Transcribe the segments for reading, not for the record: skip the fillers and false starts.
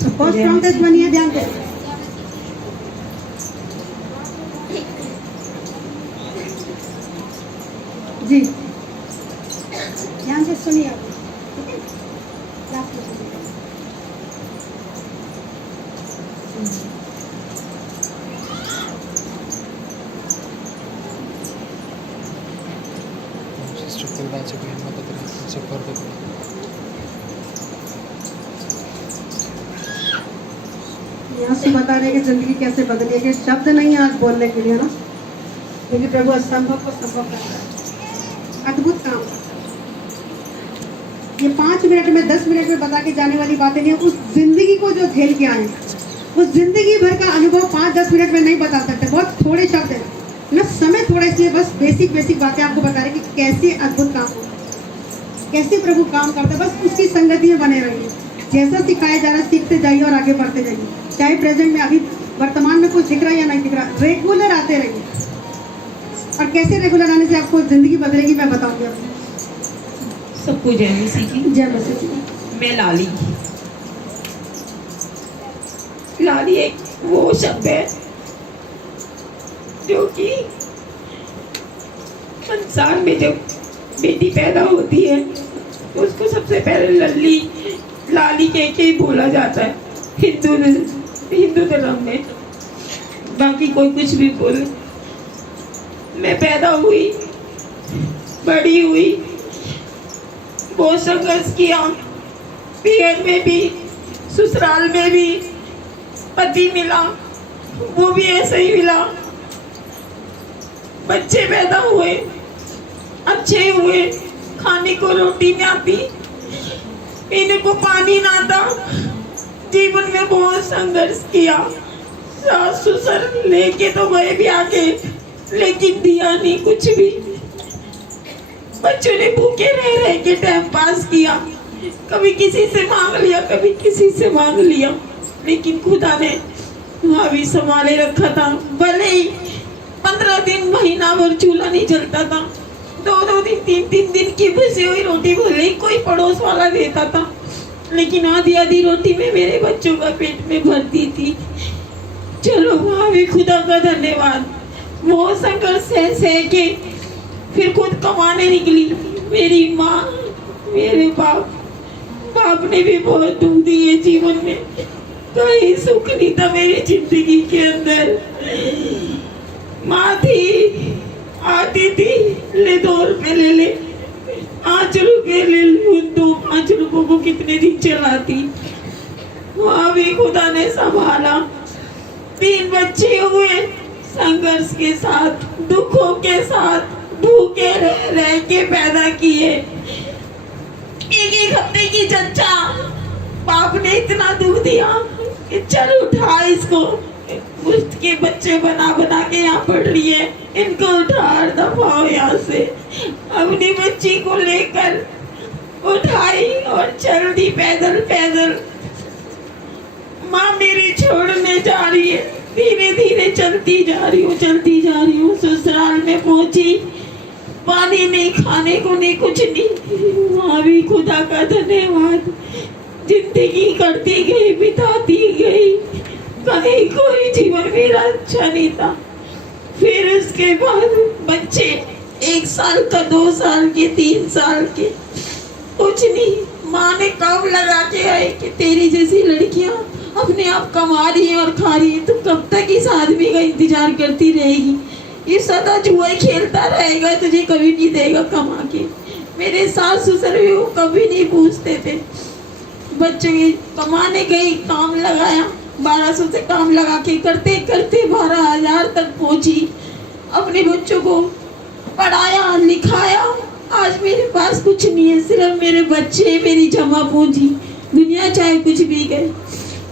बहुत strong testimony है, ध्यान दो। जी ध्यान से सुनिए आप, ठीक है? लास्ट में सुनिए। यहाँ से बता रहे कि जिंदगी कैसे बदली है, कि शब्द नहीं है आज बोलने के लिए ना, क्योंकि प्रभु असंभव को संभव करता है, अद्भुत काम करता है। ये 5 मिनट में 10 मिनट में बता के जाने वाली बातें नहीं है। उस जिंदगी को जो झेल के आए, उस जिंदगी भर का अनुभव 5-10 मिनट में नहीं बता सकते, बहुत थोड़े शब्द है ना, समय थोड़ा, इसलिए बस बेसिक बातें आपको बता रहे कि कैसे अद्भुत काम होता है, कैसे प्रभु काम करता है। बस उसकी संगति में बने रहिए, जैसा सिखाया जा रहा है सीखते जाइए और आगे बढ़ते जाइए, चाहे प्रेजेंट में अभी वर्तमान में कुछ दिख रहा है या नहीं दिख रहा, रेगुलर आते रहिए। और कैसे रेगुलर आने से आपको जिंदगी बदलेगी मैं बताऊंगी आपको। सबको जय मसीह की। जय मसीह की। मैं लाली। लाली एक वो शब्द है जो कि संसार में जब बेटी पैदा होती है उसको सबसे पहले लल्ली लाली कह के बोला जाता है हिंदू धर्म में, बाकी कोई कुछ भी बोले। मैं पैदा हुई, बड़ी हुई, बहुत संघर्ष किया, पियर में भी, ससुराल में भी। पति मिला, वो भी ऐसे ही मिला। बच्चे पैदा हुए, अच्छे हुए, खाने को रोटी नहीं आती, पीने को पानी ना था। जीवन में बहुत संघर्ष किया। सास ससुर लेके तो गए भी आके, लेकिन दिया नहीं कुछ भी। बच्चों ने भूखे रह के टाइम पास किया, कभी किसी से मांग लिया, कभी किसी से मांग लिया, लेकिन खुदा ने वहाँ भी संभाले रखा था। भले ही 15 दिन महीना भर चूल्हा नहीं जलता था, 2-2 दिन 3-3 दिन की भूसी हुई रोटी भले ही कोई पड़ोस वाला देता था, लेकिन आधी रोटी में मेरे बच्चों का पेट में भरती थी। चलो वहाँ भी खुदा का धन्यवाद। वो संघर्ष सह के फिर खुद कमाने निकली। मेरी माँ, मेरे बाप ने भी बहुत दुख दिए जीवन में, कहीं सुख नहीं था मेरी जिंदगी के अंदर। माँ थी, आती थी, ले 2 रुपए ले ले, 5 रुपए ले लूं, 2-5 रुपयों को कितने दिन चलाती। वहाँ भी खुदा ने संभाला। 3 बच्चे हुए, संघर्ष के साथ, दुखों के साथ, भूखे रह के पैदा किए। 1-1 हफ्ते की चर्चा, बाप ने इतना दुख दिया कि चल उठा इसको, उसके बच्चे बना के यहाँ पढ़ रही है, इनको उठा दफाओ यहाँ से। अपनी बच्ची को लेकर उठाई और चल दी पैदल। माँ मेरी छोड़ने जा रही है, धीरे चलती जा रही हूँ। ससुराल में पहुंची, पानी नहीं, खाने को नहीं, कुछ नहीं। वहाँ भी खुदा का धन्यवाद। जिंदगी करती गई, बिताती गई, कहीं कोई जीवन मेरा अच्छा नहीं था। फिर उसके बाद बच्चे 1 साल का, 2 साल के, 3 साल के, कुछ नहीं। माँ ने काम लगा के आए कि तेरी जैसी लड़कियां अपने आप कमा रही है और खा रही है, तो कब तक इस आदमी का इंतजार करती रहेगी? ये सदा जुआ खेलता रहेगा, तुझे कभी नहीं देगा कमा के। मेरे सास ससुर भी वो कभी नहीं पूछते थे। बच्चों की कमाने गई, काम लगाया, 1200 से काम लगा के करते 12,000 तक पहुंची। अपने बच्चों को पढ़ाया, लिखाया। आज मेरे पास कुछ नहीं है, सिर्फ मेरे बच्चे, मेरी जमा पूंजी। दुनिया चाहे कुछ भी गए।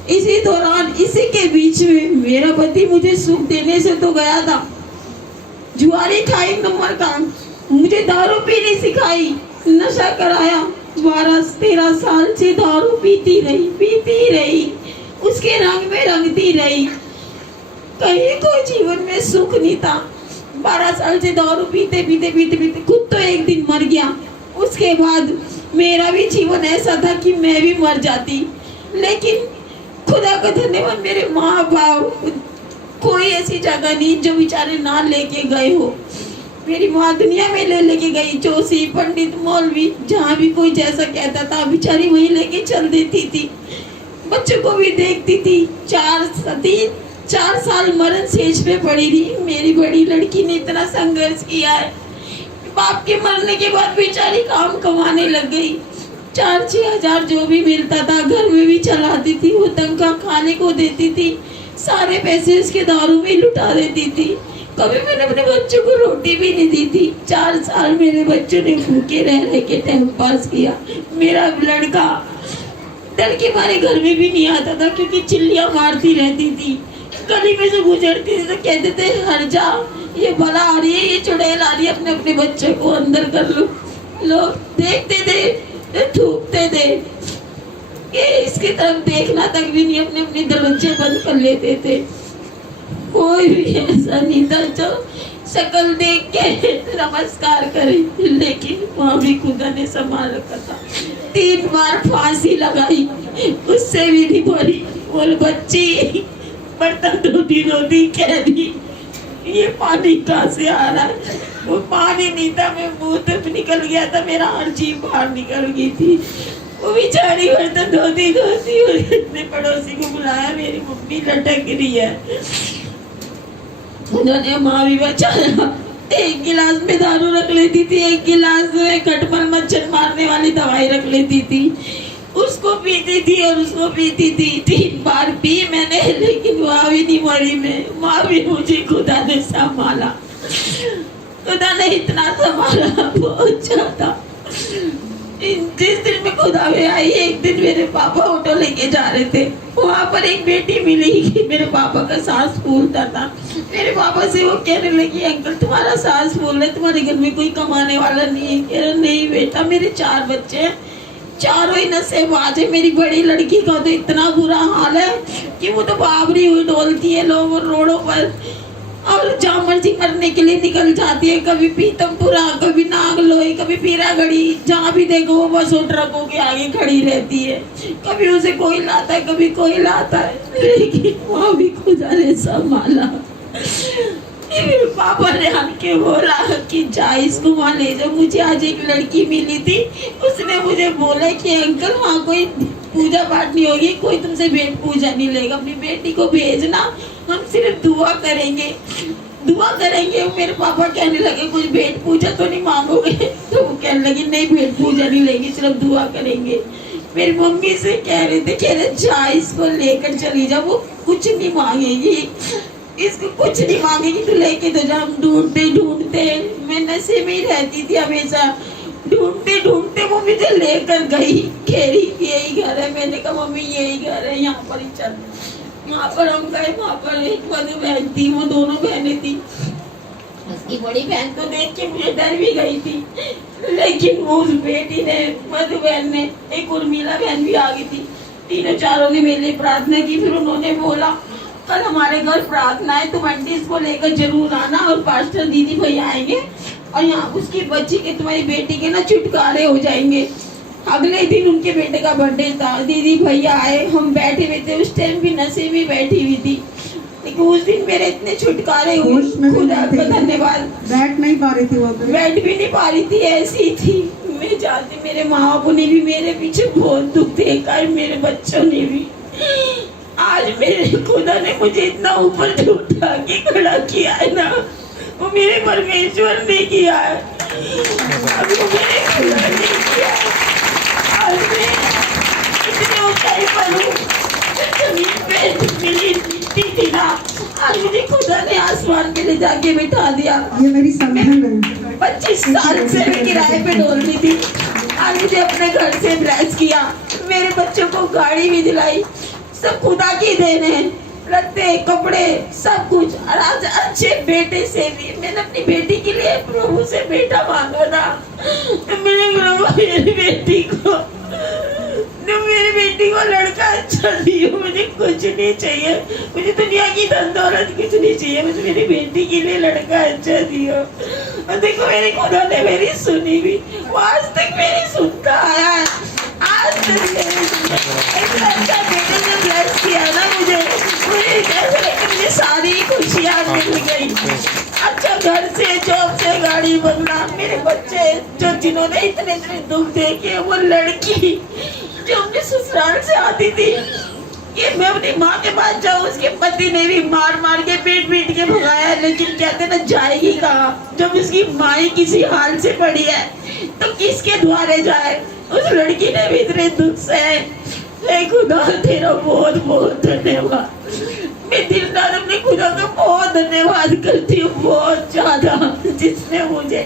इसी दौरान, इसी के बीच में मेरा पति मुझे सुख देने से तो गया था, जुआरी खाई नंबर का, मुझे दारू पीनी सिखाई, नशा कराया। 12-13 साल से दारू पीती रही, उसके रंग में रंगती रही। कहीं कोई जीवन में सुख नहीं था। 12 साल से दारू पीते खुद तो एक दिन मर गया। उसके बाद मेरा भी जीवन ऐसा था कि मैं भी मर जाती, लेकिन खुदा का धन्यवाद, मेरे माँ बाप, कोई ऐसी जगह नहीं जो बेचारे ना लेके गए हो। मेरी माँ दुनिया में लेके गई, जोशी, पंडित, मौलवी, जहाँ भी कोई जैसा कहता था बेचारी वहीं लेके चल देती थी। बच्चों को भी देखती थी। 4 साल मरण सेज पे पड़ी रही। मेरी बड़ी लड़की ने इतना संघर्ष किया है। बाप के मरने के बाद बेचारी काम कमाने लग गई। 4-6 हजार जो भी मिलता था घर में भी चलाती थी, वो तनख्वाह खाने को देती थी, सारे पैसे उसके दारू में लुटा देती थी। कभी मैंने अपने बच्चों को रोटी भी नहीं दी थी। 4 साल मेरे बच्चों ने भूखे रह के टाइम पास किया। मेरा लड़का डर के मारे घर में भी नहीं आता था, क्योंकि चिल्लियां मारती रहती थी। गली में से गुजरती थी तो कहते थे हट जा, ये भला आ रही है, ये चुड़ैल आ रही है, अपने अपने बच्चे को अंदर कर लो। लोग देखते थे, थूकते थे, ये इसकी तरफ देखना तक भी नहीं, अपने अपने दरवाजे बंद कर लेते थे। कोई भी ऐसा नहीं था जो शक्ल देख के नमस्कार करे, लेकिन वहाँ भी खुदा ने संभाल रखा था। 3 बार फांसी लगाई, उससे भी नहीं भरी। बोल बच्ची, बर्तन धोती धोती कह दी ये पानी कहाँ से आ रहा है। वो पानी नहीं था, मैं मुंह तक निकल गया था, मेरा हर चीज बाहर निकल गई थी। वो बेचारी बर्तन धोती धोती अपने पड़ोसी को बुलाया, मेरी मम्मी लटक रही है। उन्होंने माँ भी बचाया। 1 गिलास में दारू रख लेती थी, 1 गिलास में खटमल मच्छर मारने वाली दवाई रख लेती थी, उसको पीती थी और उसको पीती थी। 3 बार पी मैंने, लेकिन माँ भी नहीं मरी। मैं माँ भी, मुझे खुदा ने संभाला। खुदा ने इतना संभाला, बहुत ज्यादा। जिस दिन में खुदा में आई, एक दिन मेरे पापा ऑटो लेके जा रहे थे, वहाँ पर एक बेटी मिली। मेरे पापा का सांस फूलता था। मेरे पापा से वो कहने लगी अंकल तुम्हारा सांस फूल रहा है, तुम्हारे घर में कोई कमाने वाला नहीं है। कह रहा नहीं बेटा, मेरे 4 बच्चे हैं, चारों ही नशेबाज है। मेरी बड़ी लड़की का तो इतना बुरा हाल है कि वो तो बाबरी हुई डोलती है लोग रोडों पर, और जहाँ मर्जी मरने के लिए निकल जाती है। कभी पीतमपुरा, कभी नागलोई, कभी पीरागढ़ी, जहाँ भी देखो वो बस ट्रकों के आगे खड़ी रहती है। कभी उसे कोई लाता है, कभी कोई लाता है, लेकिन वो भी खुदा ने संभाला। मेरे पापा ने आके बोला कि जा इसको वहाँ ले जाओ। मुझे आज एक लड़की मिली थी, उसने मुझे बोला कि अंकल वहाँ कोई पूजा पाठ नहीं होगी, कोई तुमसे भेंट पूजा नहीं लेगा, अपनी बेटी को भेजना, हम सिर्फ दुआ करेंगे, दुआ करेंगे। मेरे पापा कहने लगे कुछ भेंट पूजा तो नहीं मांगोगे? तो वो कहने लगी नहीं भेंट पूजा नहीं लेंगे, सिर्फ दुआ करेंगे। मेरी मम्मी से कह रहे जा इसको लेकर चली जा, वो कुछ नहीं मांगेगी, इसको कुछ नहीं मांगेगी, तो लेके तो जा। हम ढूंढते मैं नशे में ही रहती थी हमेशा, ढूंढते वो मुझे लेकर गई। कह रही यही घर है। मैंने कहा मम्मी यही घर है, यहाँ पर ही चल। यहाँ पर हम गए, वहाँ पर एक मधु बहन थी, वो दोनों बहनें थी। उसकी बड़ी बहन को देख के मुझे डर भी गई थी, लेकिन वो उस बेटी ने, मधु बहन ने, एक उर्मिला बहन भी आ गई थी, तीनों चारों ने मेरे लिए प्रार्थना की। फिर उन्होंने बोला कल हमारे घर प्रार्थना है, तुम आंटी इसको लेकर जरूर आना, और पास्टर दीदी भैया आएंगे, और यहाँ उसकी बच्ची के, तुम्हारी बेटी के ना छुटकारे हो जाएंगे। अगले दिन उनके बेटे का बर्थडे था, दीदी भैया आए, हम बैठे हुए थे, उस टाइम भी नशे में बैठी हुई थी, लेकिन उस दिन मेरे इतने छुटकारे हुए, खुदा का धन्यवाद। बैठ नहीं पा रही थी वो, बैठ भी नहीं पा रही थी, ऐसी थी। मैं जानती, मेरे माँ बाप ने भी मेरे पीछे बहुत दुख देखा है, मेरे बच्चों ने भी। आज मेरे खुदा ने मुझे इतना ऊपर उठा के खड़ा किया है ना, वो मेरे परमेश्वर ने किया है, अभी वो मेरे खुदा ने किया है। आज मैं इतने ऊंचाई पर हूँ, जमीन पे मिली थी ना, आज मुझे खुदा ने आसमान पे ले जाके बिठा दिया। ये मेरी समझन है। 25 साल से मैं किराए पे डोलती थी, आज मुझे अपने घर से ब्रश किया, मेरे बच्चों को गाड़ी भी दिलाई, सब खुदा की देन है। लत्ते कपड़े सब कुछ, और आज अच्छे बेटे से भी। मैंने अपनी बेटी के लिए प्रभु से बेटा मांगा था। मेरे प्रभु मेरी बेटी को लड़का अच्छा दियो, मुझे कुछ नहीं चाहिए, मुझे दुनिया की धन दौलत कुछ नहीं चाहिए, मुझे मेरी बेटी के लिए लड़का अच्छा दियो। और देखो मेरे खुदा ने मेरी सुनी भी, वो आज तक मेरी सुनता आया है, आज तक मेरी सुनता। एक लड़का बेटे ने ब्लेस किया घर से जॉब से गाड़ी बंगला, मेरे बच्चे जो जिन्होंने इतने इतने दुख देखे, वो लड़की जो अपने ससुराल से आती थी कि मैं अपनी माँ के पास जाऊँ, उसके पति ने भी मार मार के पीट पीट के भगाया, लेकिन कहते ना जाएगी कहाँ जब उसकी माँ ही किसी हाल से पड़ी है तो किसके द्वारे जाए। उस लड़की ने भी इतने दुख सहे। हे खुदा तेरा बहुत बहुत धन्यवाद। मैं दिल दार अपने खुदा का बहुत धन्यवाद करती हूँ, बहुत ज्यादा, जिसने मुझे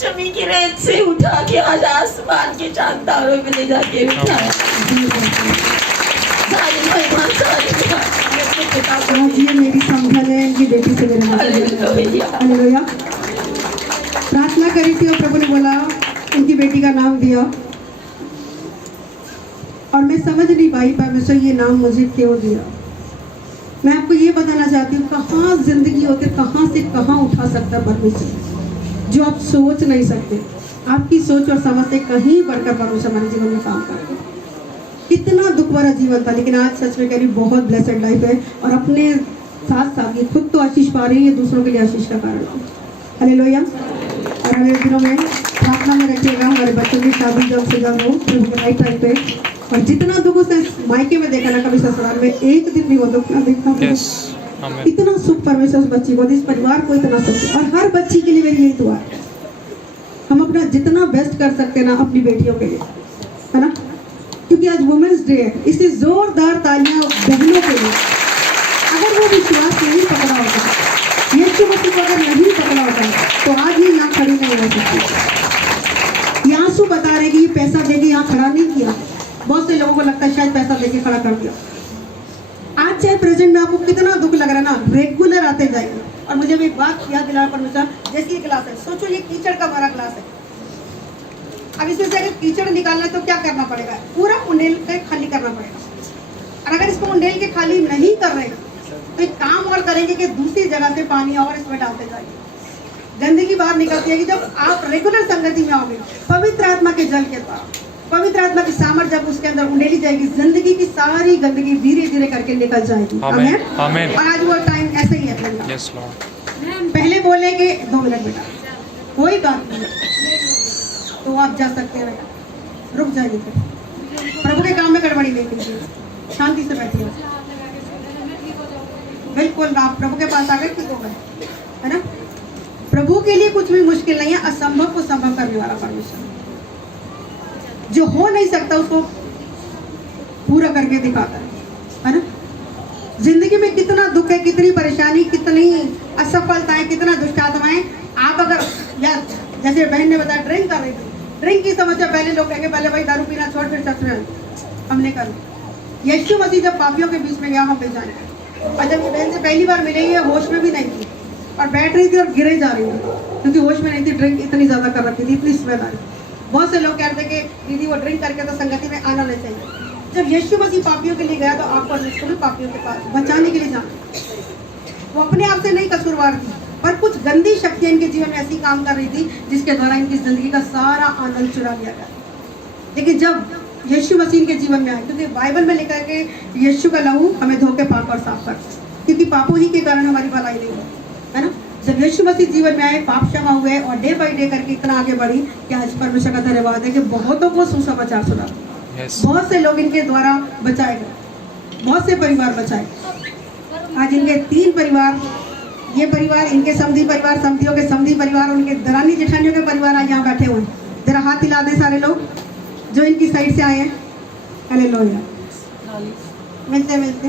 जमीन की रेत से उठा के आज आसमान के चांद तारों में ले जाके बिठाया। आज ये मेरी संभल है, इनकी बेटी से मेरा हालेलुया। प्रार्थना करी थी और प्रभु ने बोला उनकी बेटी का नाम दिया, और मैं समझ नहीं पाई परमेश्वर ये नाम मुझे क्यों दिया। मैं आपको ये बताना चाहती हूँ कहाँ जिंदगी होती है, कहाँ से कहाँ उठा सकता परमेश्वर, जो आप सोच नहीं सकते। आपकी सोच और समझ से कहीं बढ़कर परमेश्वर हमारे जीवन में काम करते हैं। कितना दुख भरा जीवन था, लेकिन आज सच में कह रही बहुत ब्लेसेड लाइफ है, और अपने साथ साथ ये खुद तो आशीष पा रही है, दूसरों के लिए आशीष का कारण है। हालेलुया। और हमें दिनों में प्रार्थना में रखिएगा, हमारे बच्चों की शादी जल्द से जल्द हो प्रभु के राइट टाइम पे। और जितना दुख उसे मायके में देखा ना, कभी ससुराल में एक दिन भी वो दुख ना देखना। इतना सुख परमेश्वर उस बच्ची को, इस परिवार को इतना सुख, और हर बच्ची के लिए मेरी यही दुआ है, हम अपना जितना बेस्ट कर सकते हैं ना अपनी बेटियों के लिए, है ना, क्योंकि आज वुमेन्स डे है। इसलिए जोरदार तालियां बहनों के लिए। अगर वो विश्वास नहीं पकड़ा होता, यीशु मसीह को अगर नहीं पकड़ा होता, तो आज ये यहाँ खड़ी नहीं हो सकती। ये आंसू बता रहे कि ये पैसा देके यहाँ खड़ा नहीं किया। बहुत से लोगों को लगता है शायद पैसा देके खड़ा कर दिया। आज चाहे प्रेजेंट में आपको कितना दुख लग रहा है ना, रेगुलर आते जाइए। और मुझे भी एक बात याद दिला परमेश्वर, जैसे ये गिलास है, सोचो ये कीचड़ का भरा गिलास है। अब इसमें से अगर कीचड़ निकालना है तो क्या करना पड़ेगा, पूरा उंडेल के खाली करना पड़ेगा। और अगर इसको उंडेल के खाली नहीं कर रहे तो एक काम और करेंगे कि दूसरी जगह से पानी और इसमें डालते जाइए। गंदगी बाहर निकलती है कि जब आप रेगुलर संगति में आओगे, पवित्र आत्मा के जल के द्वारा, पवित्र आत्मा की सामर्थ जब उसके अंदर उंडेली जाएगी, जिंदगी की सारी गंदगी धीरे धीरे करके निकल जाएगी। आमीन। आमीन। और आज वो टाइम ऐसे ही है। Yes Lord. पहले बोले कि 2 मिनट बेटा, कोई बात नहीं, तो आप जा सकते हैं बेटा, रुक जाइए, प्रभु के काम में गड़बड़ी नहीं कीजिए, शांति से बैठिए। बिल्कुल आप प्रभु के पास आ गए, ठीक हो गए, है ना। प्रभु के लिए कुछ भी मुश्किल नहीं है, असंभव को संभव करने वाला परमेश्वर, जो हो नहीं सकता उसको पूरा करके दिखाता है ना। जिंदगी में कितना दुख है, कितनी परेशानी, कितनी असफलताएं, कितना दुष्ट आत्माएं। आप अगर या जैसे बहन ने बताया ड्रिंक कर रही थी, ड्रिंक की समस्या, पहले लोग कहेंगे पहले भाई दारू पीना छोड़ फिर ससुराल, हमने कर। यीशु मसीह जब पापियों के बीच में गया, हम पहचाने, और जब ये बहन से पहली बार मिले, ये होश में भी नहीं थी और बैठ रही थी और गिरे जा रही थी, क्योंकि होश में नहीं थी, ड्रिंक इतनी ज्यादा कर रखी थी, इतनी स्मेल आ रही। बहुत से लोग कहते हैं कि दीदी वो ड्रिंक करके तो संगति में आना नहीं चाहिए। जब यीशु मसीह पापियों के लिए गया तो आपको भी पापियों के पास बचाने के लिए जाना। वो अपने आप से नहीं कसूरवार थी, पर कुछ गंदी शक्तियां इनके जीवन में ऐसी काम कर रही थी जिसके द्वारा इनकी जिंदगी का सारा आनंद चुरा लिया गया। लेकिन जब यीशु मसीह इनके जीवन में आए, क्योंकि बाइबल में लिखा है कि यीशु का लहू हमें धो के पाप और साफ कर, क्योंकि पापों ही के कारण हमारी भलाई नहीं है ना। जब यीशु मसीह जीवन में आए, पाप क्षमा हुए और डे बाई डे करके इतना आगे बढ़ी कि आज परमेश्वर का धन्यवाद है कि बहुतों को सुसमाचार सुना। बहुत से लोग इनके द्वारा बचाए गए, बहुत से परिवार बचाए। आज इनके 3 परिवार, ये परिवार, इनके समधी परिवार, समधियों के समधी परिवार, उनके दरानी जेठानियों के परिवार आज यहाँ बैठे हुए हैं। जरा हाथ हिला दें सारे लोग जो इनकी साइड से आए हैं। हालेलुया। मिलते मिलते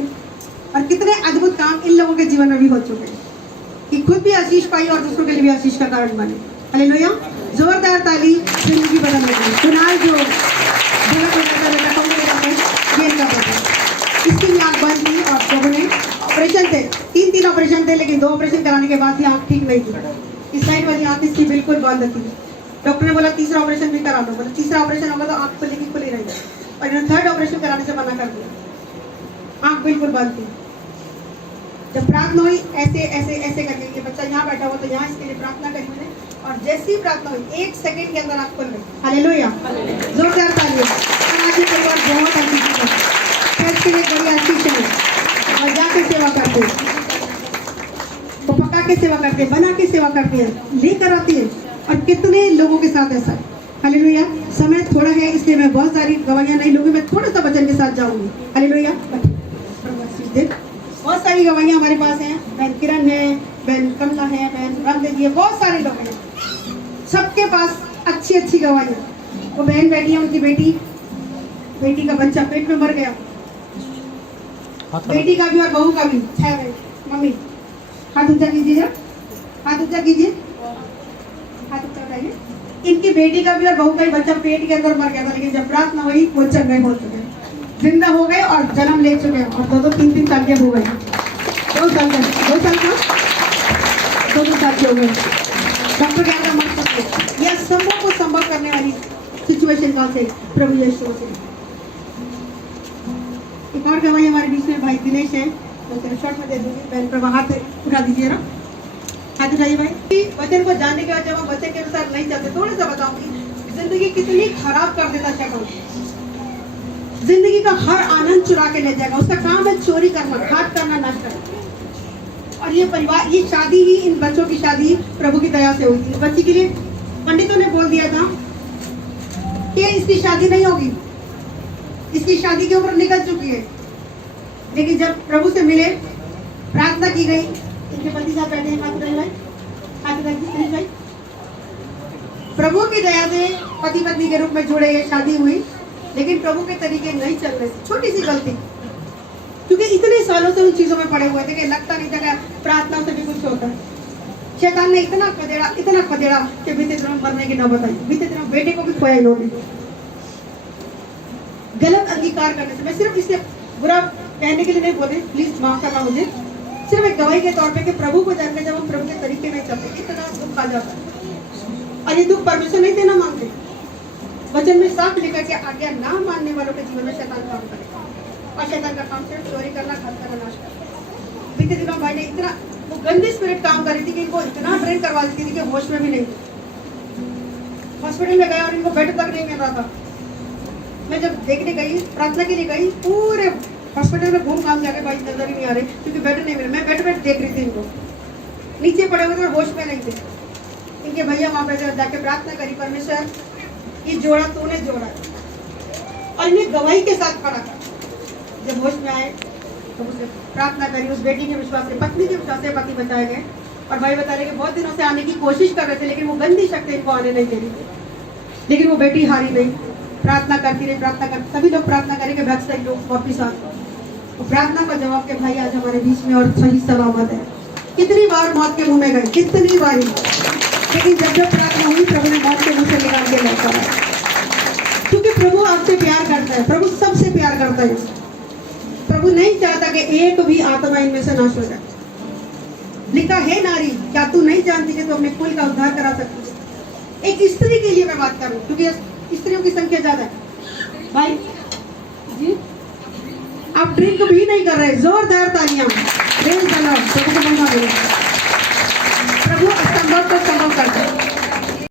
और कितने अद्भुत काम इन लोगों के जीवन में भी हो चुके हैं कि खुद भी आशीष पाई और दूसरों के लिए भी आशीष का कारण बने। हालेलुया। जोरदार ताली जिंदगी बदलने की। कुणाल जो इसकी भी आँख बंद थी और प्रभु ने ऑपरेशन थे, 3 ऑपरेशन थे, लेकिन 2 ऑपरेशन कराने के बाद भी आँख ठीक नहीं थी। इस साइड वाली आँख इसकी बिल्कुल बंद थी। डॉक्टर ने बोला 3रा ऑपरेशन भी करा लो, बोला 3रा ऑपरेशन होगा तो आँख खुलेगी, खुली रहेगी, और इन्होंने 3rd ऑपरेशन कराने से मना कर दिया, आँख बिल्कुल बंद थी। जब प्रार्थना हुई ऐसे ऐसे ऐसे करके, ये बच्चा यहाँ बैठा हुआ तो यहाँ इसके लिए प्रार्थना करी मैंने, और जैसी ही प्रार्थना हुई 1 सेकंड के अंदर आँख खुल गई। हालेलुया। जोरदार तालियां। आज ये परिवार बहुत आशीषित है, चर्च के लिए बड़ी आशीष है और जाके सेवा करते हैं। वो पका के सेवा करते हैं, बना के सेवा करते हैं, लेकर आती है। और कितने लोगों के साथ ऐसा है। हालेलुया। समय थोड़ा है इसलिए मैं बहुत सारी गवाहियां नहीं लूंगी, मैं थोड़ा सा वचन के साथ जाऊंगी। हालेलुया। बहुत सारी गवाहियां हमारे पास हैं। बहन किरण है, बहन कमला है, बहन रामदेव जी है, बहुत सारे लोग हैं, सबके पास अच्छी अच्छी गवाहियां। वो बहन बैठी है, उनकी बेटी का बच्चा पेट में मर गया, बेटी का भी और बहू का भी। 6 मिनट मम्मी हाथ ऊंचा कीजिए, हाथ ऊंचा कीजिए, हाथ ऊंचा उठाइए। इनकी बेटी का भी और बहू का ही बच्चा पेट के अंदर मर गया था, लेकिन जब प्रार्थना हुई वो चंगे हो चुके, जिंदा हो गए और जन्म ले चुके हैं। और 2-3 साल के हो गए, 2 साल के, 2 साल का 2 साल के हो गए। डॉक्टर कहता मत सकते। यह संभव को संभव करने वाली सिचुएशन कौन से? प्रभु यीशु से। एक और गवाही हमारे बीच में भाई दिनेश है, तो तेरे शॉर्ट में दे दूंगी। बहन प्रभा हाथ उठा दीजिए ना, हाथ उठाइए भाई। वचन को जानने के बाद जब हम वचन के अनुसार नहीं चलते, थोड़ा सा बताऊंगी जिंदगी कितनी खराब कर देता शैतान। जिंदगी का हर आनंद चुरा के ले जाएगा। उसका काम है चोरी करना, घात करना, नाश करना। और ये परिवार, ये शादी ही, इन बच्चों की शादी प्रभु की दया से हुई थी। बच्ची के लिए पंडितों ने बोल दिया था कि इसकी शादी नहीं होगी, इसकी शादी की उम्र निकल चुकी है। लेकिन जब प्रभु से मिले, प्रार्थना की गई, इनके पति साहब बैठे हैं, हाथ उठाइए भाई, हाथ उठाइए भाई। प्रभु की दया से पति पत्नी के रूप में जुड़े, ये शादी हुई। लेकिन प्रभु के तरीके नहीं चल रहे, छोटी सी गलती, क्योंकि इतने सालों से उन चीजों में पड़े हुए थे कि लगता नहीं था कि प्रार्थना से भी कुछ होता है। शैतान ने इतना खदेड़ा कि बीते दिनों मरने की नौबत आई। बीते दिनों बेटे को भी खोया इन्होंने, गलत अंगीकार करने से। मैं सिर्फ इससे बुरा कहने के लिए नहीं बोले, प्लीज माफ करना मुझे, सिर्फ एक गवाही के तौर पे कि प्रभु को जानकर जब हम प्रभु के तरीके में चलते, इतना दुख आ जाता है। और ये दुख परमेश्वर नहीं देना मांगते। वचन में साफ लिखा कि आज्ञा ना मानने वालों के जीवन में शैतान काम करेगा, और शैतान का काम सिर्फ चोरी करना, घात करना, नाश करना। बीते दिनों भाई ने इतना, वो गंदी स्पिरिट काम कर रही थी कि इनको इतना ट्रेन करवा देती थी कि होश में भी नहीं। हॉस्पिटल में गया और इनको बेड तक नहीं मिल रहा था। मैं जब देखने गई, प्रार्थना के लिए गई, पूरे हॉस्पिटल में घूम घाम जाके भाई नजर ही नहीं आ रहे, क्योंकि बेड नहीं मिले। मैं बेड देख रही थी, इनको नीचे पड़े हुए थे, होश में नहीं थे। इनके भैया वहां पे जाके प्रार्थना करी, परमेश्वर ये जोड़ा तूने जोड़ा, और इन्हें गवाही के साथ खड़ा कर। जब होश में आए तो उसने प्रार्थना करी, उस बेटी के विश्वास से, पत्नी के विश्वास से पति बचाए गए। और भाई बता रहे कि बहुत दिनों से आने की कोशिश कर रहे थे, लेकिन वो गंदी शक्ति इनको आने नहीं दे रही थी। लेकिन वो बेटी हारी नहीं, प्रार्थना करती रही, प्रार्थना करती, सभी लोग प्रार्थना करेंगे, बहुत सारे लोग वापिस आ गए। तो प्रार्थना का जवाब के भाई आज हमारे बीच में और सही सलामत है। कितनी बार मौत के मुंह में गए, कितनी बार, लेकिन जब जब प्रार्थना हुई, प्रभु ने मौत के मुंह से निकाल के लेकर आया। क्योंकि प्रभु आपसे प्यार करता है, प्रभु सबसे प्यार करता है। प्रभु नहीं चाहता कि एक भी आत्मा इनमें से नाश हो जाए। लिखा है, नारी क्या तू नहीं जानती कि तू अपने कुल का उद्धार करा सकती है। एक स्त्री के लिए मैं बात करूं, क्योंकि स्त्रियों की संख्या ज्यादा है। भाई जी आप ड्रिंक भी नहीं कर रहे, जोरदार तालियां। प्रभु असंभव को